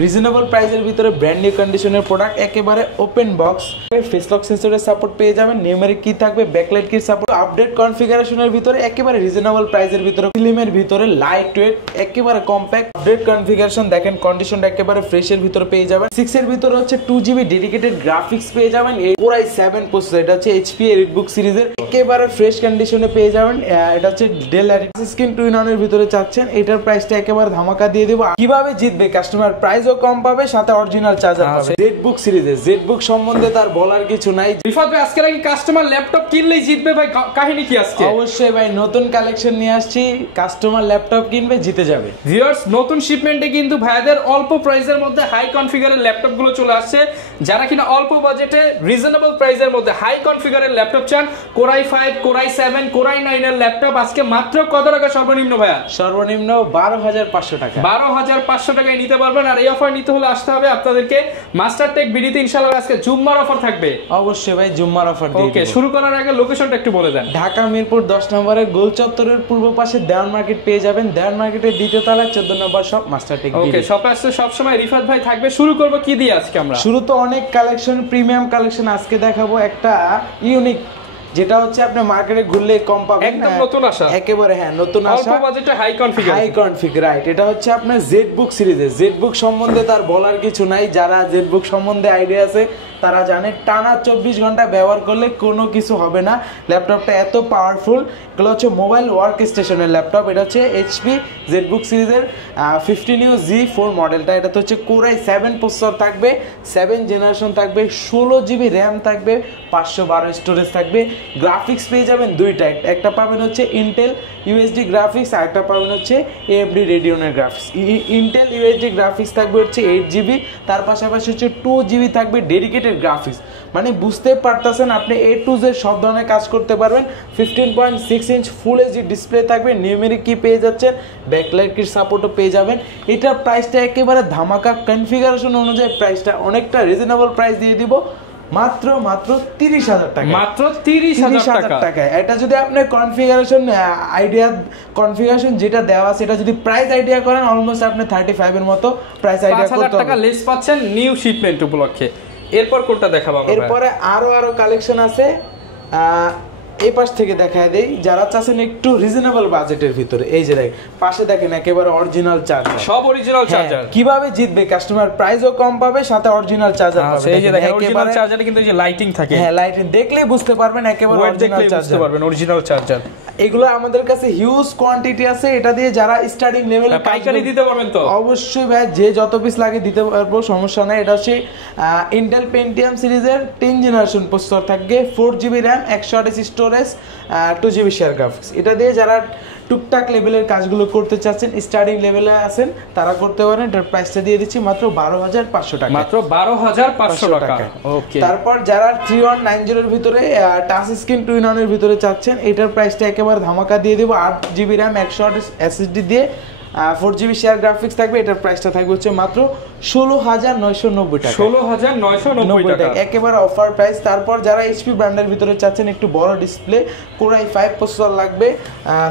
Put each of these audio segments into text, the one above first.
Reasonable প্রাইসের ভিতরে brand new কন্ডিশনের প্রোডাক্ট, একেবারে ওপেন বক্স, ফেস লক সেন্সরের সাপোর্ট পেয়ে যাবেন, নিউমেরিক কি থাকবে, ব্যাকলাইট কি সাপোর্ট, আপডেট কনফিগারেশনের ভিতরে একেবারে রিজনেবল প্রাইসের ভিতরে, ফিল্মের ভিতরে লাইট ওয়েট, একেবারে কম্প্যাক্ট, আপডেট কনফিগারেশন দেখেন, কন্ডিশনটা একেবারে ফ্রেশের ভিতরে পেয়ে যাবেন। 6 এর ভিতরে হচ্ছে 2GB ডেডিকেটেড গ্রাফিক্স পেয়ে যাবেন, Core i7 প্রসেসর, এটা হচ্ছে HP এলিটবুক সিরিজের, একেবারে ফ্রেশ কন্ডিশনে পেয়ে যাবেন। এটা হচ্ছে ডেল ল্যাটিটিউড স্ক্রিন 2-in-1 এর ভিতরে চাচ্ছেন, এটার প্রাইসটা একেবারে ধামাকা দিয়ে দেব। কিভাবে জিতবে কাস্টমার, প্রাইসও কম পাবে, সাথে অরিজিনাল চার্জার পাবে। জেটবুক সিরিজের জেটবুক সম্বন্ধে তার বলার কিছু নাই। রিফাত ভাই, আজকে নাকি কাস্টমার ল্যাপটপ কিনলেই জিতবে ভাই, কাহিনী কি আজকে? অবশ্যই ভাই, নতুন কালেকশন নিয়ে আসছি, কাস্টমার ল্যাপটপ কিনবে জিতে যাবে। ভিউয়ার্স, নতুন শিপমেন্টে কিন্তু ভাইদের অল্প প্রাইসের মধ্যে হাই কনফিগারের ল্যাপটপ গুলো চলে আসছে। যারা কিনা অল্প বাজেটে রিজনেবল প্রাইসের মধ্যে হাই কনফিগারের ল্যাপটপ চান, Core i5, Core i7, Core i9 এর ল্যাপটপ আজকে মাত্র কত টাকা সর্বনিম্ন ভাইয়া? সর্বনিম্ন 12,500 টাকা। 12,500 টাকায় নিতে পারবেন। আর এই অফার নিতে হলে আসতে হবে আপনাদেরকে মাস্টার টেক বিডিতে। ইনশাআল্লাহ আজকে জুম্মার অফার থাকবে। অবশ্যই ভাই, জুম্মার অফার দিয়ে ওকে, শুরু করার আগে লোকেশনটা একটু বলে দেন। ঢাকা মিরপুর 10 নম্বরের গোল চত্বরের পূর্ব পাশে দেওয়ান মার্কেট পেয়ে যাবেন। দেওয়ান মার্কেটের দ্বিতীয় তলায় 14 নম্বর শপ মাস্টার টেক। ওকে, শপে আসলে সব সময় রিফাত ভাই থাকবে। শুরু করব কি দিয়ে আজকে আমরা? শুরু তো অনেক কালেকশন, প্রিমিয়াম কালেকশন আজকে দেখাবো। একটা ইউনিক, যেটা হচ্ছে আপনি মার্কেটে ঘুরলে কম পাবেন, একদম নতুন আসা, একেবারে হ্যাঁ নতুন আসা, অল্প বাজেটে high configure. High configure, right. এটা হচ্ছে আপনার জেটবুক সিরিজের। জেটবুক সম্বন্ধে তার বলার কিছু নাই, যারা জেটবুক সম্বন্ধে আইডিয়া আছে তারা জানে টানা 24 ঘন্টা ব্যবহার করলে কোনো কিছু হবে না। ল্যাপটপটা এত পাওয়ারফুল। এগুলো হচ্ছে মোবাইল ওয়ার্ক স্টেশনের ল্যাপটপ। এটা হচ্ছে HP জেটবুক সিরিজের 15UZ4 মডেলটা। এটা তো হচ্ছে Core i7 প্রসেসর থাকবে, 7 জেনারেশন থাকবে, 16GB র্যাম থাকবে, 512 স্টোরেজ থাকবে। গ্রাফিক্স পেয়ে যাবেন দুইটা, একটা পাবেন হচ্ছে ইন্টেল UHD গ্রাফিক্স, আর একটা পাবেন হচ্ছে AMD রেডিয়নের গ্রাফিক্স। ইন্টেল UHD গ্রাফিক্স থাকবে হচ্ছে 8GB, তার পাশাপাশি হচ্ছে 2GB থাকবে ডেডিকেটেড গ্রাফিক্স। মানে বুঝতে পারতেছেন আপনি A to Z সব ধরনের কাজ করতে পারবেন। 15.6 ইঞ্চ ফুল HD ডিসপ্লে থাকবে, নিউমেরিক কি পেয়ে যাচ্ছেন, ব্যাকলাইট কির সাপোর্টও পেয়ে যাবেন। এটার প্রাইসটা একেবারে ধামাকা, কনফিগারেশন অনুযায়ী প্রাইসটা অনেকটা রিজনেবল প্রাইস দিয়ে দিব, মাত্র 30,000 টাকা। মাত্র 30,000 টাকা। এটা যদি আপনি কনফিগারেশন আইডিয়া, কনফিগারেশন যেটা দেওয়া আছে এটা যদি প্রাইস আইডিয়া করেন, অলমোস্ট আপনি 35 এর মতো প্রাইস আইডিয়া করতে হবে। 5,000 টাকা লেস পাচ্ছেন নিউ শিপমেন্ট উপলক্ষে। এরপর কোনটা দেখাবো আমরা? এরপরে আরো কালেকশন আছে, এই পাশ থেকে দেখায় দেই। যারা চাচ্ছেন একটু রিজনেবল বাজেটের ভিতরে, এই যে পাশে দেখেন একেবারে অরিজিনাল চার্জার, সব অরিজিনাল চার্জার। কিভাবে জিতবে কাস্টমার, প্রাইসও কম পাবে, সাথে অরিজিনাল চার্জার পাবে। এই যে দেখেন অরিজিনাল চার্জারে কিন্তু এই যে লাইটিং থাকে, হ্যাঁ লাইটিং দেখলেই বুঝতে পারবেন একেবারে অরিজিনাল চার্জার, বুঝতে পারবেন অরিজিনাল চার্জার। এগুলো আমাদের কাছে হিউজ কোয়ান্টিটি আছে। এটা দিয়ে যারা স্টার্টিং লেভেলে পাইকারি দিতে পারবেন তো অবশ্যই ভাই, যে যত পিস লাগে দিতে পারবো, সমস্যা নাই। এটা হচ্ছে ইন্টেল পেন্টিয়াম সিরিজের 10 জেনারেশন প্রসেসর থাকবে, 4GB RAM, 128 storage, 2GB share graphics. এটা দিয়ে যারা টুকটাক লেভেলের কাজগুলো করতে চাচ্ছেন, স্টার্টিং লেভেলে আছেন, তারা করতে পারেন। এটার প্রাইসটা দিয়ে দিচ্ছি মাত্র 12,500 টাকা। মাত্র 12,500 টাকা। ওকে, তারপর যারা 3190 এর ভিতরে টাচ স্ক্রিন 2-in-1 এর ভিতরে চাচ্ছেন, এটার প্রাইসটা একেবারে ধামাকা দিয়ে দেব। 8GB র্যাম, 128 SSD দিয়ে, 4GB শেয়ার গ্রাফিক্স থাকবে। এটার প্রাইসটা থাকবে হচ্ছে মাত্র 16,990 টাকা। 16,990 টাকা, একেবারে অফার প্রাইস। তারপর যারা HP ব্র্যান্ডের ভিতরে চাচ্ছেন একটু বড় ডিসপ্লে, Core i5 প্রসেসর লাগবে,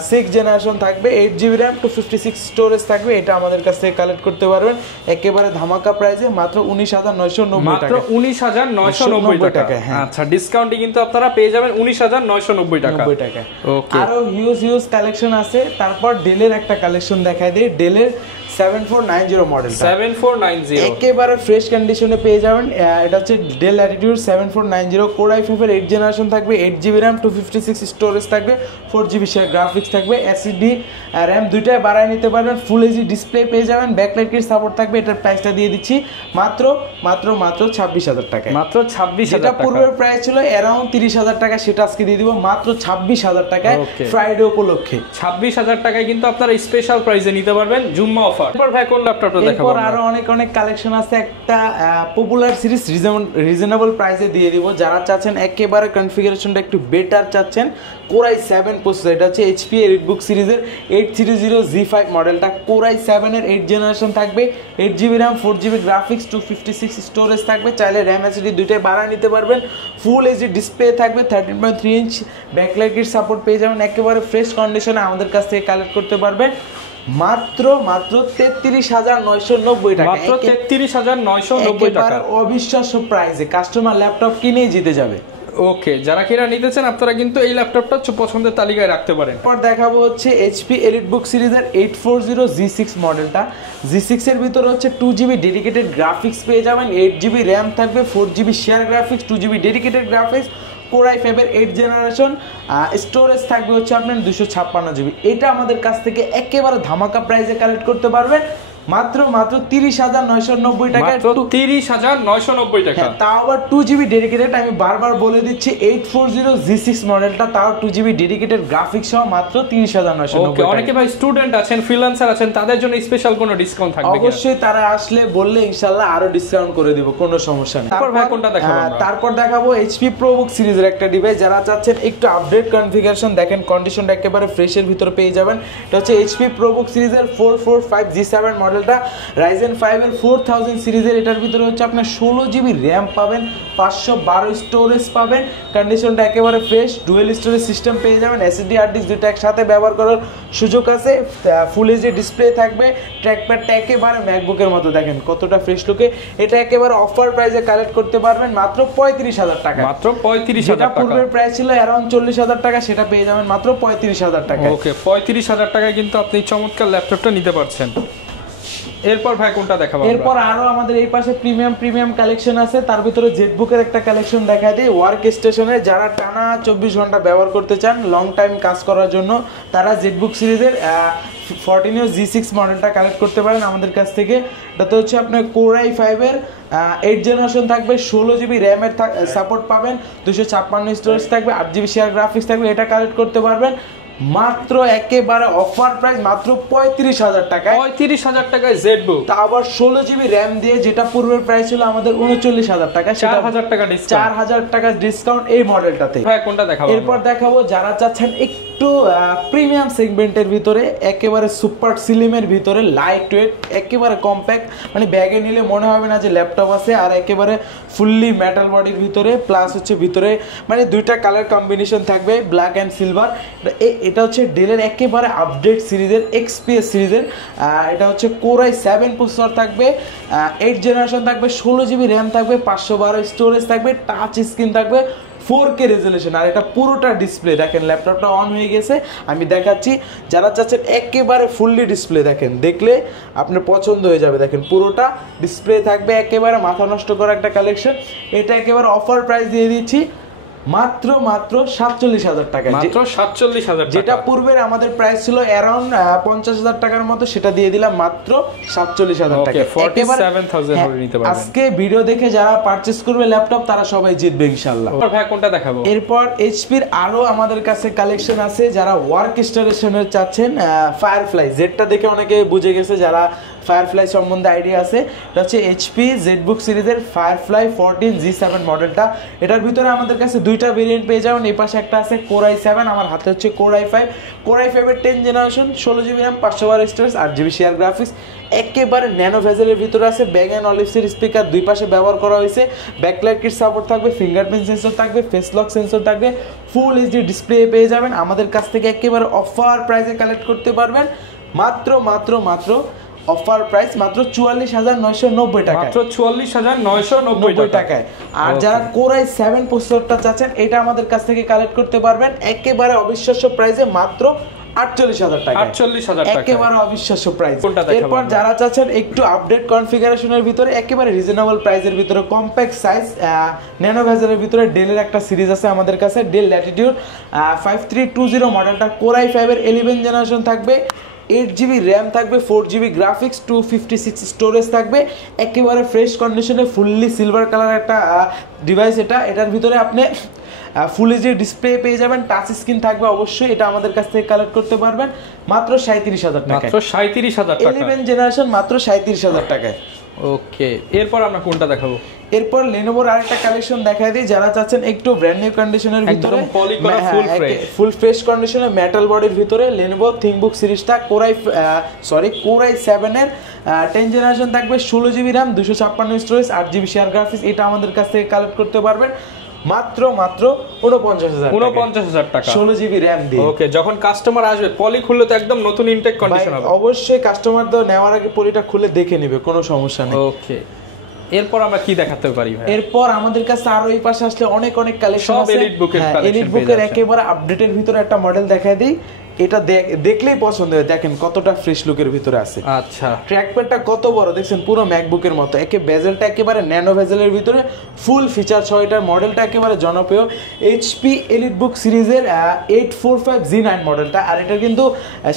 6 জেনারেশন থাকবে, 8GB র্যাম, 256 স্টোরেজ থাকবে, এটা আমাদের কাছ থেকে কালেক্ট করতে পারবেন একেবারে ধামাকা প্রাইসে, মাত্র 19,990 টাকা। মাত্র 19,990 টাকা। আচ্ছা, ডিসকাউন্টে কিন্তু আপনারা পেয়ে যাবেন 19,990 টাকা। ওকে, আরো হিউজ কালেকশন আছে। তারপর ডেলের একটা কালেকশন দেখায় দিই। ডেলের 7490 মডেল, 7490 একেবারে ফ্রেশ কন্ডিশনে পেয়ে যাবেন। এটা হচ্ছে ডেল ল্যাটিটিউড 7490, Core i5 এর 8 জেনারেশন থাকবে, 8GB র্যাম, 256 স্টোরেজ থাকবে, 4GB শেয়ার গ্রাফিক্স থাকবে, SSD র্যাম দুইটাই বাড়ায় নিতে পারবেন, ফুল HD ডিসপ্লে পেয়ে যাবেন, ব্যাকলাইট কিট সাপোর্ট থাকবে। এটার প্রাইসটা দিয়ে দিচ্ছি মাত্র 26,000 টাকা। মাত্র 26,000 টাকা। পূর্বের প্রাইস ছিল অ্যারাউন্ড 30,000 টাকা, সেটা আজকে দিয়ে দিব মাত্র 26,000 টাকায়, ফ্রাইডে উপলক্ষে। 26,000 টাকায় কিন্তু আপনারা স্পেশাল প্রাইসে নিতে পারবেন জুম্মা অফার। এরপর ভাই কোন ল্যাপটপটা দেখাবো? এরপর আরো অনেক কালেকশন আছে। একটা পপুলার সিরিজ রিজনেবল প্রাইসে দিয়ে দিব। যারা চাচ্ছেন একেবারে কনফিগারেশনটা একটু বেটার চাচ্ছেন, Core i7 প্রসেসর, এটা হচ্ছে HP এলিটবুক সিরিজের 830Z5 মডেলটা, Core i7 এর 8 জেনারেশন থাকবে, 8GB RAM, 4GB graphics, 256 storage থাকবে, চাইলে র্যাম SSD দুইটাই বাড়ায় নিতে পারবেন, ফুল HD ডিসপ্লে থাকবে, 13.3 ইঞ্চ ব্যাকলাইট কিট সাপোর্ট পেয়ে যাবেন, একেবারে ফ্রেশ কন্ডিশনে আমাদের কাছ থেকে কালেক্ট করতে পারবেন। মাত্র মাত্র 33,990 টাকা, মাত্র 33,990 টাকা, অবিশ্বাস্য প্রাইসে কাস্টমার ল্যাপটপ কিনেই জিতে যাবে। ওকে, যারা কিনা নিতে চান আপনারা কিন্তু এই ল্যাপটপটা পছন্দের তালিকায় রাখতে পারেন। এরপর দেখাবো হচ্ছে এইচপি এলিটবুক সিরিজের 840 G6 মডেলটা। G6 এর ভিতরে হচ্ছে 2GB ডেডিকেটেড গ্রাফিক্স পেয়ে যাবেন, 8GB র্যাম থাকবে, 4GB share graphics, 2GB dedicated graphics, Core i5 এর 8th জেনারেশন, স্টোরেজ থাকবে হচ্ছে আপনার 256GB। এটা আমাদের কাছ থেকে একেবারে ধামাকা প্রাইসে কালেক্ট করতে পারবেন মাত্র মাত্র 30,990 টাকায়, 30,990 টাকা, তাও আবার 2GB ডেডিকেটেড। আমি বারবার বলে দিচ্ছি 840 G6 মডেলটা, তাও 2GB ডেডিকেটেড গ্রাফিক্স সহ মাত্র 30,990 টাকা। অনেকে ভাই স্টুডেন্ট আছেন, ফ্রিল্যান্সার আছেন, তাদের জন্য স্পেশাল কোনো ডিসকাউন্ট থাকবে? অবশ্যই, তারা আসলে বললে ইনশাআল্লাহ আরো ডিসকাউন্ট করে দিব, কোনো সমস্যা নেই। তারপর ভাই কোনটা দেখাবো আমরা? তারপর দেখাবো HP ProBook সিরিজের একটা ডিভাইস। যারা চাচ্ছেন একটু আপডেট কনফিগারেশন, দেখেন কন্ডিশনটা একেবারে ফ্রেশের ভিতরে পেয়ে যাবেন। এটা হচ্ছে HP ProBook সিরিজের 445 G7 মডেলটা, Ryzen 5 এর 4000 সিরিজের। এটার ভিতরে হচ্ছে আপনার 16GB র্যাম পাবেন, 512 স্টোরেজ পাবেন, কন্ডিশনটা একেবারে ফ্রেশ, ডুয়েল স্টোরেজ সিস্টেম পেয়ে যাবেন, SSD হার্ড ডিস্ক দুটো একসাথে ব্যবহার করার সুযোগ আছে, ফুল এইচডি ডিসপ্লে থাকবে, ট্র্যাকপ্যাডটা একেবারে ম্যাকবুকের মতো, দেখেন কতটা ফ্রেশ লুকে। এটা একেবারে অফার প্রাইসে কালেক্ট করতে পারবেন মাত্র 35,000 টাকা। মাত্র 35,000 টাকা। পূর্বের প্রাইস ছিল অ্যারাউন্ড 40,000 টাকা, সেটা পেয়ে যাবেন মাত্র 35,000 টাকা। ওকে, 35,000 টাকায় কিন্তু আপনি চমৎকার ল্যাপটপটা নিতে পারছেন। এরপর ভাই কোনটা দেখাবো? এরপর আরো আমাদের এই পাশে প্রিমিয়াম কালেকশন আছে, তার ভিতরে জেটবুকের একটা কালেকশন দেখাই দিই। ওয়ার্ক স্টেশনে যারা টানা 24 ঘন্টা ব্যবহার করতে চান, লং টাইম কাজ করার জন্য, তারা জেটবুক সিরিজের 14 G6 মডেলটা কালেক্ট করতে পারেন আমাদের কাছ থেকে। এটাতে হচ্ছে আপনার Core i5 এর 8th জেনারেশন থাকবে, 16GB র্যামের সাপোর্ট পাবেন, 256 স্টোরেজ থাকবে, 8GB শেয়ার গ্রাফিক্স থাকবে। এটা কালেক্ট করতে পারবেন মাত্র একেবারে অফার প্রাইস মাত্র 35,000 টাকায়। 35,000 টাকায় জেটবুক, তা আবার 16GB র্যাম দিয়ে, যেটা পূর্বের প্রাইস ছিল আমাদের 39,000 টাকা, 4,000 টাকা ডিসকাউন্ট, 4,000 টাকা ডিসকাউন্ট এই মডেলটাতে। ভাই কোনটা দেখাবো? এরপর দেখাবো যারা চাচ্ছেন একটু প্রিমিয়াম সেগমেন্টের ভিতরে, একেবারে সুপার স্লিমের ভিতরে, লাইট ওয়েট, একেবারে কম্প্যাক্ট, মানে ব্যাগে নিলে মনে হবে না যে ল্যাপটপ আছে, আর একেবারে ফুললি মেটাল বডির ভিতরে, প্লাস হচ্ছে ভিতরে মানে দুইটা কালার কম্বিনেশন থাকবে, ব্ল্যাক অ্যান্ড সিলভার। এটা হচ্ছে ডেলের একেবারে আপডেট সিরিজের XPS সিরিজের, এটা হচ্ছে Core i7 প্রসেসর থাকবে, 8th জেনারেশন থাকবে, 16GB র্যাম থাকবে, 512 স্টোরেজ থাকবে, টাচ স্ক্রিন থাকবে, 4K রেজলিউশন, আর এটা পুরোটা ডিসপ্লে। দেখেন ল্যাপটপটা অন হয়ে গেছে, আমি দেখাচ্ছি। যারা চাচ্ছেন একেবারে ফুললি ডিসপ্লে, দেখেন দেখলে আপনার পছন্দ হয়ে যাবে। দেখেন পুরোটা ডিসপ্লে থাকবে, একেবারে মাথা নষ্ট করা একটা কালেকশন। এটা একেবারে অফার প্রাইস দিয়ে দিচ্ছি মাত্র 47,000 টাকা, মাত্র 47,000 টাকা। যেটা পূর্বের আমাদের প্রাইস ছিল অ্যারাউন্ড 50,000 টাকার মতো, সেটা দিয়ে দিলাম মাত্র 47,000 টাকা। 47,000 হলে নিতে পারবেন। আজকে ভিডিও দেখে যারা পারচেজ করবে ল্যাপটপ, তারা সবাই জিতবে ইনশাআল্লাহ। ভাই কোনটা দেখাবো? এরপর এইচপির আরো আমাদের কাছে কালেকশন আছে। যারা ওয়ার্ক স্টেশনের চাচ্ছেন, ফায়ারফ্লাই জেডটা দেখে অনেকে বুঝে গেছে যারা ফায়ারফ্লাই সম্বন্ধে আইডিয়া আছে। এটা হচ্ছে এইচপি জেটবুক সিরিজের ফায়ারফ্লাই 14 G7 মডেলটা। এটার ভিতরে আমাদের কাছে দুইটা ভেরিয়েন্ট পেয়ে যাবেন। এই পাশে একটা আছে Core i7, আমার হাতে হচ্ছে Core i5। Core i5 এর 10th generation, 16GB RAM, 512 storage, 8GB share graphics, একেবারে ন্যানো ভেজেলের ভিতরে আছে। ব্যাগ অ্যান্ড অলিভসের স্পিকার দুই পাশে ব্যবহার করা হয়েছে, ব্যাকলাইট কিট সাপোর্ট থাকবে, ফিঙ্গারপ্রিন্ট সেন্সর থাকবে, ফেস লক সেন্সর থাকবে, ফুল এইচডি ডিসপ্লে পেয়ে যাবেন। আমাদের কাছ থেকে একেবারে অফার প্রাইসে কালেক্ট করতে পারবেন মাত্র মাত্র মাত্র অফার প্রাইস মাত্র 44,990 টাকা, মাত্র 44,990 টাকায়। আর যারা Core i7 প্রসেসরটা চাচ্ছেন, এটা আমাদের কাছ থেকে কালেক্ট করতে পারবেন একেবারে অবিশ্বাস্য প্রাইসে মাত্র 48,000 টাকা, 48,000 টাকা, একেবারে অবিশ্বাস্য প্রাইস। এরপর যারা চাচ্ছেন একটু আপডেট কনফিগারেশনের ভিতরে, একেবারে রিজনেবল প্রাইসের ভিতরে, কম্প্যাক্ট সাইজ, ন্যানো ভেজেলের ভিতরে ডেলের একটা সিরিজ আছে আমাদের কাছে, ডেল ল্যাটিটিউড 5320 মডেলটা। Core i5 এর 11 জেনারেশন থাকবে, 8GB র্যাম থাকবে, 4GB গ্রাফিক্স, 256 স্টোরেজ থাকবে, একেবারে ফ্রেশ কন্ডিশনে, ফুললি সিলভার কালার একটা ডিভাইস। এটার ভিতরে আপনি ফুল এইচডি ডিসপ্লে পেয়ে যাবেন, টাচ স্ক্রিন থাকবে অবশ্যই। এটা আমাদের কাছ থেকে কালেক্ট করতে পারবেন মাত্র 37,000 টাকা, মাত্র 37,000 টাকা, 11 জেনারেশন মাত্র 37,000 টাকায়। ওকে, এরপর আমরা কোনটা দেখাবো? এরপর Lenovoর আরেকটা কালেকশন দেখাই দিই। যারা চাচ্ছেন একটু ব্র্যান্ড নিউ কন্ডিশনের ভিতরে, ফুল ফ্রেশ কন্ডিশনে, মেটাল বডির ভিতরে, Lenovo ThinkBook সিরিজটা Core i7 এর 10 জেনারেশন থাকবে, 16GB RAM, 256 storage, 8GB share graphics. এটা আমাদের কাছ থেকে কালেক্ট করতে পারবেন মাত্র 49,000 টাকা 16 জিবি র্যাম দিয়ে। ওকে, যখন কাস্টমার আসবে পলি খুললে তো একদম নতুন ইনটেক কন্ডিশন হবে। অবশ্যই কাস্টমার তো নেওয়ার আগে পলিটা খুলে দেখে নেবে, কোনো সমস্যা নেই। ওকে, এরপর আমরা কি দেখাতে পারি ভাই? এরপর আমাদের কাছে আরো এই পাশে আসলে অনেক কালেকশন আছে। এলিট বুকের কালেকশন, এলিট বুকের একেবারে আপডেটের ভিতরে একটা মডেল দেখাই দিই, এটা দেখলেই পছন্দ হয়। দেখেন কতটা ফ্রেশ লুকের ভিতরে আছে। আচ্ছা, ট্র্যাকপ্যাডটা কত বড় দেখছেন, পুরো ম্যাকবুকের মতো। বেজেলটা একেবারে ন্যানো বেজেলের ভিতরে ফুল ফিচার সহ। এটার মডেলটা একেবারে জনপ্রিয় এইচপি এলিট বুক সিরিজের 845G9 মডেলটা। আর এটা কিন্তু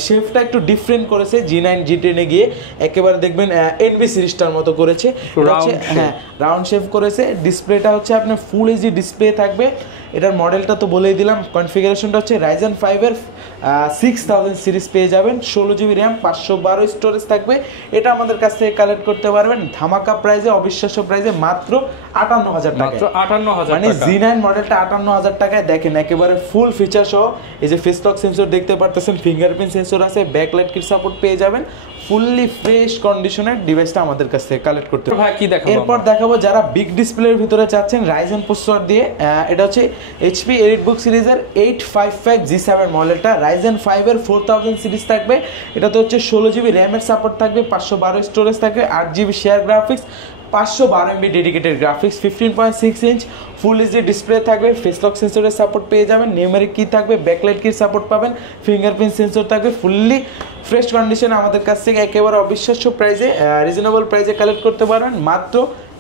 শেপটা একটু ডিফারেন্ট করেছে G9 G10 এ গিয়ে, একেবারে দেখবেন এনবি সিরিজটার মতো করেছে। হ্যাঁ, রাউন্ড শেপ করেছে। ডিসপ্লেটা হচ্ছে আপনার ফুল এইচডি ডিসপ্লে থাকবে। এটার মডেলটা তো বলেই দিলাম। কনফিগারেশনটা হচ্ছে Ryzen 5 এর 6000 সিরিজ পেয়ে যাবেন, 16 জিবি র্যাম, 512 স্টোরেজ থাকবে। এটা আমাদের কাছ থেকে কালেক্ট করতে পারবেন ধামাকা প্রাইসে, অবিশ্বাস্য প্রাইসে, মাত্র 58,000 টাকা। মাত্র 58,000 মানে G9 মডেলটা 58,000 টাকায়। দেখেন একেবারে ফুল ফিচার সহ। এই যে ফেস লক সেন্সর দেখতে পারতেছেন, ফিঙ্গারপ্রিন্ট সেন্সর আছে, ব্যাকলাইট কিট সাপোর্ট পেয়ে যাবেন। ফুললি ফ্রেশ কন্ডিশনের ডিভাইসটা আমাদের কাছ থেকে কালেক্ট করতে ভাই কি দেখাবো? এরপর দেখাবো যারা বিগ ডিসপ্লের ভিতরে চাচ্ছেন রাইজেন প্রসেসর দিয়ে। এটা হচ্ছে এইচপি এলিটবুক সিরিজের 855G7 মডেলটা। রাইজেন 5 এর 4000 সিরিজ থাকবে। এটাতে হচ্ছে 16 জিবি র্যামের সাপোর্ট থাকবে, 512 স্টোরেজ থাকবে, 8 GB share graphics, 512 MB dedicated graphics, 15.6 inch full HD display থাকবে, ফেস লক সেন্সরের সাপোর্ট পেয়ে যাবেন, নিউমেরিক কি থাকবে, ব্যাকলাইট কি সাপোর্ট পাবেন, ফিঙ্গারপ্রিন্ট সেন্সর থাকবে। ফুললি ফ্রেশ কন্ডিশনে আমাদের কাছ থেকে একেবারে অবিশ্বাস্য প্রাইসে, রিজনেবল প্রাইসে কালেক্ট করতে পারবেন মাত্র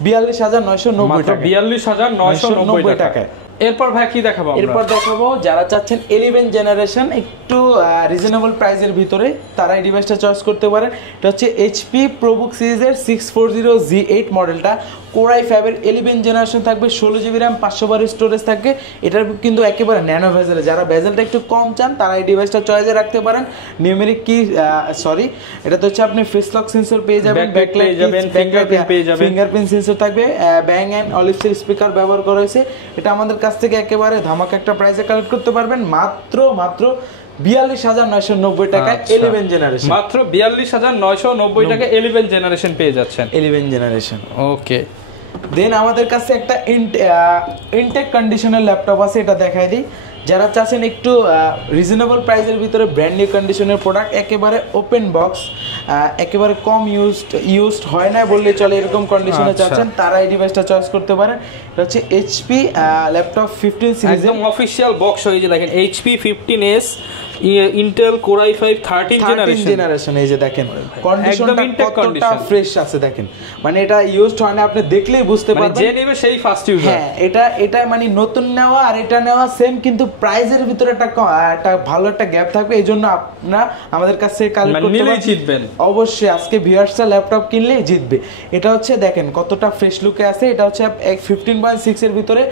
42,990 টাকা। 42,990 টাকায়। এরপর ভাই কি দেখাবো? এরপর দেখাবো যারা চাচ্ছেন 11 জেনারেশন একটু রিজনেবল প্রাইসের ভিতরে, তারা এই ডিভাইসটা চয়েস করতে পারেন। এটা হচ্ছে এইচপি প্রোবুক সিরিজের 640G8 মডেলটা। Core i5 এর 11 জেনারেশন থাকবে, 16 জিবি র্যাম, 512 স্টোরেজ থাকবে। এটার কিন্তু একেবারে ন্যানো ভেজেল, যারা ভেজেলটা একটু কম চান তারা এই ডিভাইসটা চয়েসে রাখতে পারেন। নিউমেরিক কি এটাতে হচ্ছে আপনি ফেস লক সেন্সর পেয়ে যাবেন, ব্যাকলাইট যাবেন, ফিঙ্গারপ্রিন্ট সেন্সর থাকবে, ব্যাং এন্ড অলিভসের স্পিকার ব্যবহার করা হয়েছে। এটা আমাদের কাছ থেকে একেবারে ধামাকা একটা প্রাইসে কালেক্ট করতে পারবেন মাত্র 42,990 টাকায় 11 জেনারেশন। মাত্র 42,990 টাকায় 11 জেনারেশন পেয়ে যাচ্ছেন। 11 জেনারেশন। ওকে, দেন আমাদের কাছে একটা ইনটেক কন্ডিশনের ল্যাপটপ আছে, এটা দেখাই দিই। যারা চাচ্ছেন একটু রিজনেবল প্রাইসের ভিতরে ব্র্যান্ড নিউ কন্ডিশনের প্রোডাক্ট, একেবারে ওপেন বক্স, একেবারে কম ইউজড হয় না বললে চলে, এরকম কন্ডিশনে চাচ্ছেন তারা এই ডিভাইসটা চয়েস করতে পারেন। এটা হচ্ছে এইচপি ল্যাপটপ 15 সিরিজ, একদম অফিশিয়াল বক্স হয়ে যে দেখেন HP 15s Intel Core i5 13 generation. এই যে দেখেন কন্ডিশনটা কতটা ফ্রেশ আছে, দেখেন মানে এটা ইউজড হয় না, আপনি দেখলেই বুঝতে পারবেন, যে নেবে সেই ফার্স্ট ইউজার। হ্যাঁ, এটা মানে নতুন নেওয়া আর এটা নেওয়া সেম, কিন্তু প্রাইসের ভিতরে একটা ভালো একটা গ্যাপ থাকবে। এইজন্য আপনারা আমাদের কাছ থেকে কালেক্ট করতে পারেন, জিতবেন অবশ্যই। আজকে ভিউয়ার্সরা ল্যাপটপ কিনলেই জিতবে। এটা হচ্ছে দেখেন কতটা ফ্রেশ লুকে আছে। এটা হচ্ছে 15.6 এর ভিতরে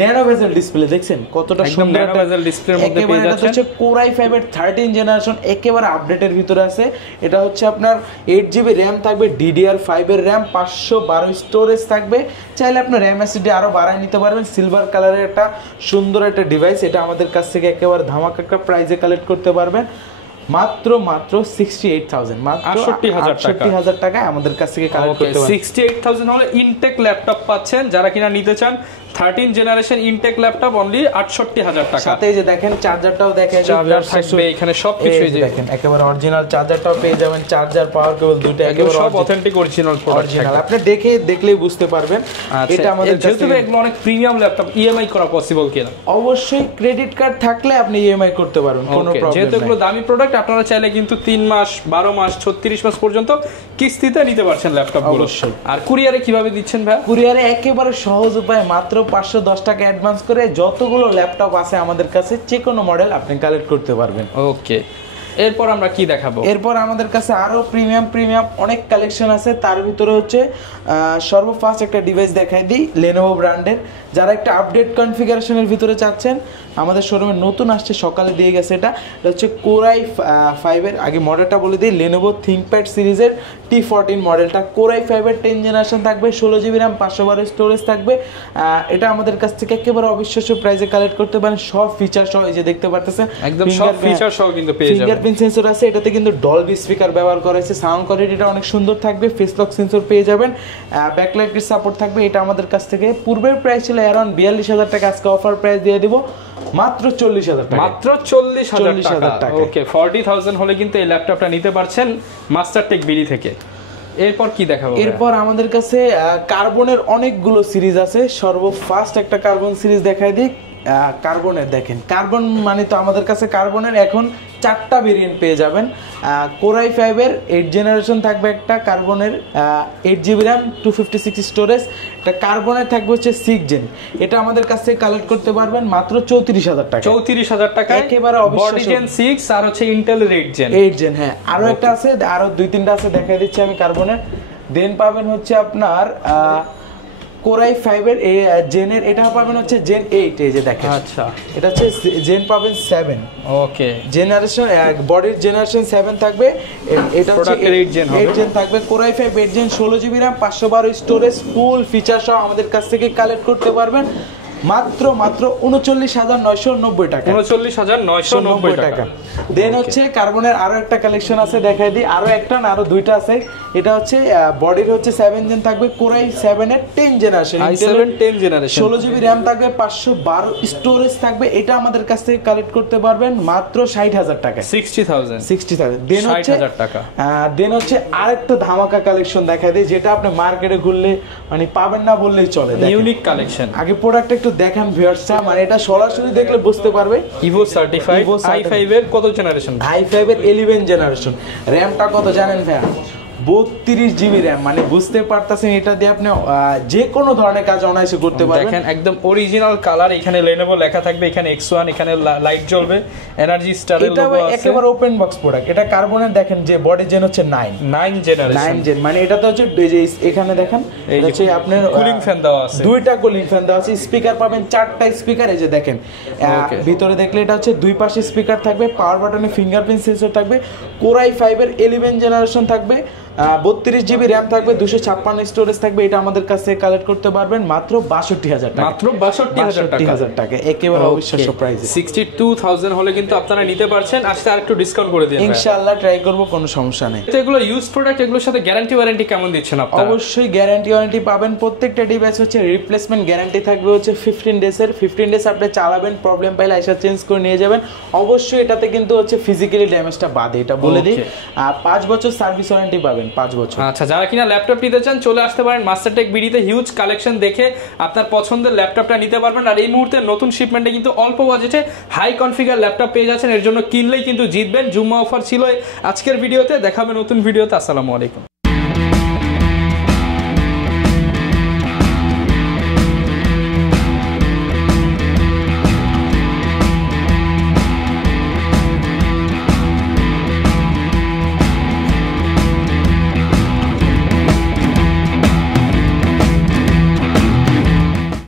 ন্যানো বেজেল ডিসপ্লে, দেখছেন কতটা সুন্দর ন্যানো বেজেল ডিসপ্লের মধ্যে পেয়ে যাচ্ছেন। এটা হচ্ছে Core i5 এর 13 জেনারেশন, একেবারে আপডেটের ভিতরে আছে। এটা হচ্ছে আপনার 8 জিবি র্যাম থাকবে, DDR5 এর র্যাম, 512 স্টোরেজ থাকবে। চাইলে আপনি র্যাম এসএসডি আরো বাড়ায় নিতে পারবেন। সিলভার কালারের একটা সুন্দর একটা ডিভাইস, এটা আমাদের কাছ থেকে একেবারে ধামাকা একটা প্রাইসে কালেক্ট করতে পারবেন মাত্র 68,000, মাত্র 68,000 টাকায় আমাদের কাছ থেকে কালেক্ট করতে পারবেন। 68,000 হলে ইনটেক ল্যাপটপ পাচ্ছেন। যারা কিনা নিতে চান 13 জেনারেশন ইনটেক ল্যাপটপ অনলি 68,000 টাকা। সাথে এই যে দেখেন চার্জারটাও দেখেন, চার্জার থাকবে এখানে, সবকিছুই দেখেন একেবারে অরিজিনাল চার্জারটাও পেয়ে যাবেন। চার্জার, পাওয়ার কেবল দুটো একেবারে সব অথেন্টিক অরিজিনাল প্রোডাক্ট, আপনি দেখলেই বুঝতে পারবেন। এটা আমাদের কাছে এগুলো অনেক প্রিমিয়াম ল্যাপটপ, ইএমআই করা পসিবল কিনা? অবশ্যই ক্রেডিট কার্ড থাকলে আপনি ইএমআই করতে পারবেন, কোনো প্রবলেম নেই। যেহেতু এগুলো দামি প্রোডাক্ট, আপনারা চাইলে কিন্তু 3 মাস, 12 মাস, 36 মাস পর্যন্ত কিস্তিতে নিতে পারছেন ল্যাপটপগুলো। আর কুরিয়ারে কিভাবে দিচ্ছেন ভাই? কুরিয়ারে একেবারে সহজ উপায়, মাত্র 510 টাকা অ্যাডভান্স করে যতগুলো ল্যাপটপ আছে আমাদের কাছে যে কোনো মডেল আপনি কালেক্ট করতে পারবেন। ওকে, এরপর আমরা কি দেখাবো? এরপর আমাদের কাছে আরো প্রিমিয়াম অনেক কালেকশন আছে। তার ভিতরে হচ্ছে সর্বফার্স্ট একটা ডিভাইস দেখাই দিই, Lenovo ব্র্যান্ডের। যারা একটা আপডেট কনফিগারেশনের ভিতরে চাচ্ছেন, আমাদের শোরুমে নতুন আসছে, সকালে দিয়ে গেছে। এটা হচ্ছে কোরাই 5-এর, আগে মডেলটা বলে দিই, লেনোভো থিংকপ্যাড সিরিজের T14 মডেলটা। কোরাই 5-এর 10 জেনারেশন থাকবে, 16GB RAM, 512 স্টোরেজ থাকবে। এটা আমাদের কাছ থেকে একেবারে অবিশ্বাস্য প্রাইসে কালেক্ট করতে পারেন, সব ফিচার সহ। এই যে দেখতে পারতেছেন একদম সব ফিচার সহ কিন্তু পেয়ে যাবেন। ফিঙ্গারপ্রিন্ট সেন্সর আছে, এটাতে কিন্তু ডলবি স্পিকার ব্যবহার করা হয়েছে, সাউন্ড কোয়ালিটিটা অনেক সুন্দর থাকবে, ফেস লক সেন্সর পেয়ে যাবেন, ব্যাকলাইটের সাপোর্ট থাকবে। এটা আমাদের কাছ থেকে পূর্বের প্রাইস ছিল অ্যারাউন্ড 42,000 টাকা, আজকে অফার প্রাইস দিয়ে দিব মাত্র 40,000 টাকা। মাত্র 40,000 টাকা। ওকে, 40,000 হলে কিন্তু এই ল্যাপটপটা নিতে পারছেন মাস্টারটেক বিডি থেকে। এরপর কি দেখাবো? এরপর আমাদের কাছে কার্বনের অনেকগুলো সিরিজ আছে। সর্বফার্স্ট একটা কার্বন সিরিজ দেখাই দিই। কার্বনের দেখেন, কার্বন মানে তো আমাদের কাছে কার্বনের এখন 4টা ভেরিয়েন্ট পেয়ে যাবেন। কোরাই 5-এর 8 জেনারেশন থাকবে একটা, কার্বনের 8GB RAM, 256 স্টোরেজ। এটা কার্বনের থাকবে হচ্ছে 6 জেন। এটা আমাদের কাছ থেকে কালেক্ট করতে পারবেন মাত্র 34,000 টাকা। 34,000 টাকা একেবারে বডি জেন 6 আর হচ্ছে ইন্টেল 8 জেন। হ্যাঁ, আরো একটা আছে, আরো 2-3টা আছে, দেখাই দিচ্ছি আমি কার্বনের। দেন পাবেন হচ্ছে আপনার কোরাই 5-এর জেনের, এটা পাবেন হচ্ছে জেন 8। এই যে দেখেন, আচ্ছা, এটা হচ্ছে জেন পাবেন 7। ওকে, জেনারেশন বডির জেনারেশন 7 থাকবে। এটা হচ্ছে 8 জেন থাকবে। Core i 5 8 gen, 16GB RAM, 512 storage, full feature সহ আমাদের কাছ থেকে কালেক্ট করতে পারবেন মাত্র 39,990 টাকা। 39,990 টাকা। দেন হচ্ছে কার্বনের আরো একটা কালেকশন আছে, দেখাই দিই। আরো একটা না, আরো দুইটা আছে। এটা হচ্ছে বডির হচ্ছে 7 জেন থাকবে, কোরাই 7-এর 10 generation, i7 10 generation, 16GB RAM থাকবে, 512 স্টোরেজ থাকবে। এটা আমাদের কাছ থেকে কালেক্ট করতে পারবেন মাত্র 60,000 টাকা। 60,000। দেন হচ্ছে 60,000 টাকা। দেন হচ্ছে আরেকটা ধামাকা কালেকশন দেখাই দিই, যেটা আপনি মার্কেটে ঘুরলে মানে পাবেন না বললেই চলে। Unique collection. আগে প্রোডাক্ট একটু দেখান ভিউয়ার্সরা, মানে এটা সরাসরি দেখলে বুঝতে পারবে। ইভো সার্টিফাইড i5 এর কত জেনারেশন? i5-এর 11 জেনারেশন। র‍্যামটা কত জানেন ভাইয়া? 32GB RAM, মানে বুঝতে পারতেছেন এটা দিয়ে আপনি যে কোনো ধরনের কাজ অনায়াসে করতে পারবেন। দেখেন একদম অরিজিনাল কালার, এখানে লেনোভো লেখা থাকবে, এখানে X1, এখানে লাইট জ্বলবে, এনার্জি স্টারের লোগো আছে। একেবারে ওপেন বক্স প্রোডাক্ট। এটা কার্বনের দেখেন যে বডি জেন হচ্ছে 9 জেন, মানে এটা তো হচ্ছে এখানে দেখেন এটা হচ্ছে আপনার কুলিং ফ্যান দেওয়া আছে, দুইটা কুলিং ফ্যান দেওয়া আছে, স্পিকার পাবেন 4টা স্পিকার। এই যে দেখেন ভিতরে দেখলে এটা হচ্ছে দুই পাশে স্পিকার থাকবে, পাওয়ার বাটনে ফিঙ্গারপ্রিন্ট সেন্সর থাকবে। কোরাই 5-এর 11 জেনারেশন থাকবে, 32GB RAM থাকবে, 256 স্টোরেজ থাকবে। এটা আমাদের কাছে কালেক্ট করতে পারবেন মাত্র 62,000 টাকা। মাত্র 62,000 টাকা, একেবারে অবিশ্বাস্য প্রাইস। 62,000 হলে কিন্তু আপনারা নিতে পারছেন। আজকে আরেকটু ডিসকাউন্ট করে দিন ইনশাআল্লাহ, ট্রাই করব, কোনো সমস্যা নেই। তো এগুলো ইউজ প্রোডাক্ট, এগুলোর সাথে গ্যারান্টি ওয়ারেন্টি কেমন দিচ্ছেন আপনারা? অবশ্যই গ্যারান্টি ওয়ারেন্টি পাবেন। প্রত্যেকটা ডিভাইস হচ্ছে রিপ্লেসমেন্ট গ্যারান্টি থাকবে হচ্ছে 15 ডেজের। 15 ডেজ আপনি চালাবেন, প্রবলেম পাইলে এসে চেঞ্জ করে নিয়ে যাবেন। অবশ্যই এটাতে কিন্তু হচ্ছে ফিজিক্যালি ড্যামেজটা বাদে, এটা বলে দিই। 5 বছর সার্ভিস ওয়ারেন্টি পাবেন, 5 বছর। আচ্ছা, যারা কিনা ল্যাপটপ নিতে চান চলে আসতে পারেন মাস্টারটেক বিডিতে। হিউজ কালেকশন দেখে আপনার পছন্দের ল্যাপটপটা নিতে পারবেন। আর এই মুহূর্তে নতুন শিপমেন্টে কিন্তু অল্প বাজেটে হাই কনফিগার ল্যাপটপ পেয়ে যাচ্ছেন। এর জন্য কিনলেই কিন্তু জিতবেন। জুম্মা অফার ছিল আজকের ভিডিওতে। দেখাবে নতুন ভিডিওতে। আসসালামু আলাইকুম।